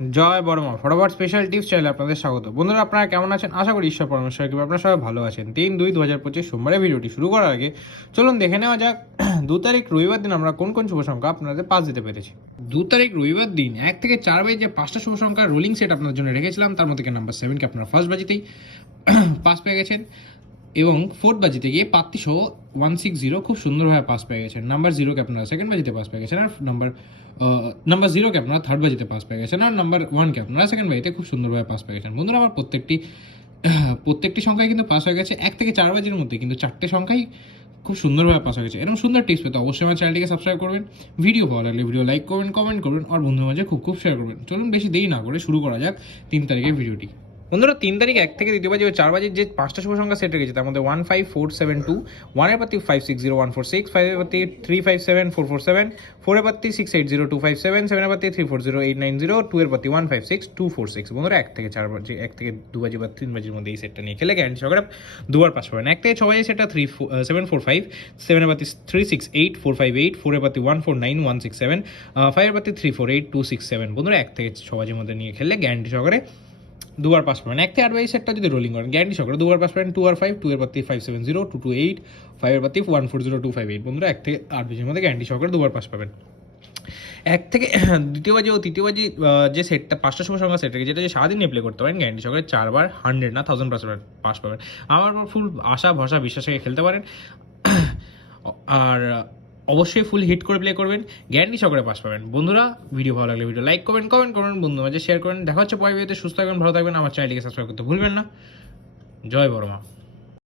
জয় বড়মা forward special tips চ্যানেলে আপনাদের স্বাগত। বন্ধুরা, আপনারা কেমন আছেন? আশা করি ঈশ্বর পরমেশ্বর কৃপায় আপনারা সবাই ভালো আছেন। 3/2/2025 সোমবারে ভিডিওটি শুরু করার আগে চলুন দেখে নেওয়া যাক 2 তারিখ রবিবার দিন আমরা কোন কোন শুভ সংখ্যা আপনাদের পাস দিতে পেরেছি। 2 তারিখ রবিবার দিন 1 থেকে 4 বাজে যে 5টা শুভ সংখ্যার রোলিং সেট আপনাদের জন্য রেখেছিলাম, তার মধ্যে নাম্বার 7কে আপনারা ফার্স্ট বাজিতেই পাস পেয়ে গেছেন এবং ফোর্থ বাজিতে গিয়ে পাত্তি সহ 160 খুব সুন্দরভাবে পাস পেয়ে গেছেন। নাম্বার 0কে আপনারা সেকেন্ড বাজিতে পাস পেয়ে গেছেন, আর নাম্বার 0কে আপনারা থার্ড বাজিতে পাস পেয়ে গেছেন, আর নাম্বার 1কে আপনারা সেকেন্ড বাজিতে খুব সুন্দরভাবে পাস পেয়ে গেছেন। বন্ধুরা, আমার প্রত্যেকটি সংখ্যায় কিন্তু পাস হয়ে গেছে 1 থেকে 4 বাজির মধ্যে, কিন্তু 4টে সংখ্যাই খুব সুন্দরভাবে পাস হয়ে গেছে। এরকম সুন্দর টিপস পেতে অবশ্যই আমার চ্যানেলটিকে সাবস্ক্রাইব করবেন, ভিডিও ভালো লাগলে ভিডিও লাইক করবেন, কমেন্ট করবেন, আর বন্ধুদের মাঝে খুব শেয়ার করবেন। চলুন বেশি দেরি না করে শুরু করা যাক 3 তারিখের ভিডিওটি। বন্ধুরা, 3 তারিখ 1 থেকে দ্বিতীয় বাজে 4 বাজে যে 5টা শুভ সংখ্যা সেট রেখেছে, তার মধ্যে 15472, 1 এর পাতি 560146, 5 এর পাতি 357447, 4 এর পাতি 680257, 7 এর পাতি 340890, 2 এর পাতি 156246। বন্ধুরা, 1 থেকে 4 বাজে 1 থেকে 2 বাজে বা 3 বাজের মধ্যে এই সেটটা নিয়ে খেলে গ্যারান্টি সহকারে দুবার পাস পাবেন। 1 থেকে 6 বাজে সেটা 745, 7 এর পাতি 368458, 4 এর পাতি 149167, 5 এর পাতি 348267। বন্ধুরা, 1 থেকে 6 বাজের মধ্যে নিয়ে খেললে গ্যারান্টি সহকারে দুবার পাস পাবেন। 1 থেকে 8 বাজে সেটটা যদি রোলিং করেন গ্যারান্টি সহকারে দুবার পাস পাবেন। 2 আর 5, 2 এর পাতি 570228, 5 এর পাতি 140258। বন্ধুরা, 1 থেকে 8 বাজের মধ্যে গ্যারান্টি সহকারে দুবার পাস পাবেন। 1 থেকে দ্বিতীয় বাজে ও তৃতীয় বাজে যে সেটটা 5টা শুভ সংখ্যা সেট রেখে, যেটা যে সারাদিন প্লে করতে পারেন গ্যারান্টি সহকারে 4বার 100 না 1000% পাস পাবেন। আমার ফুল আশা ভরসা বিশ্বাস রেখে খেলতে পারেন, আর অবশ্যই ফুল হিট করে প্লে করবেন, গ্যারান্টি সহকারে পাস পাবেন। বন্ধুরা, ভিডিও ভালো লাগলে ভিডিও লাইক করবেন, কমেন্ট করবেন, বন্ধুদের মাঝে শেয়ার করেন। দেখা হচ্ছে পরের ভিডিওতে। সুস্থ থাকবেন, ভালো থাকবেন, আমার চ্যানেলটিকে সাবস্ক্রাইব করতে ভুলবেন না। জয় বড়মা।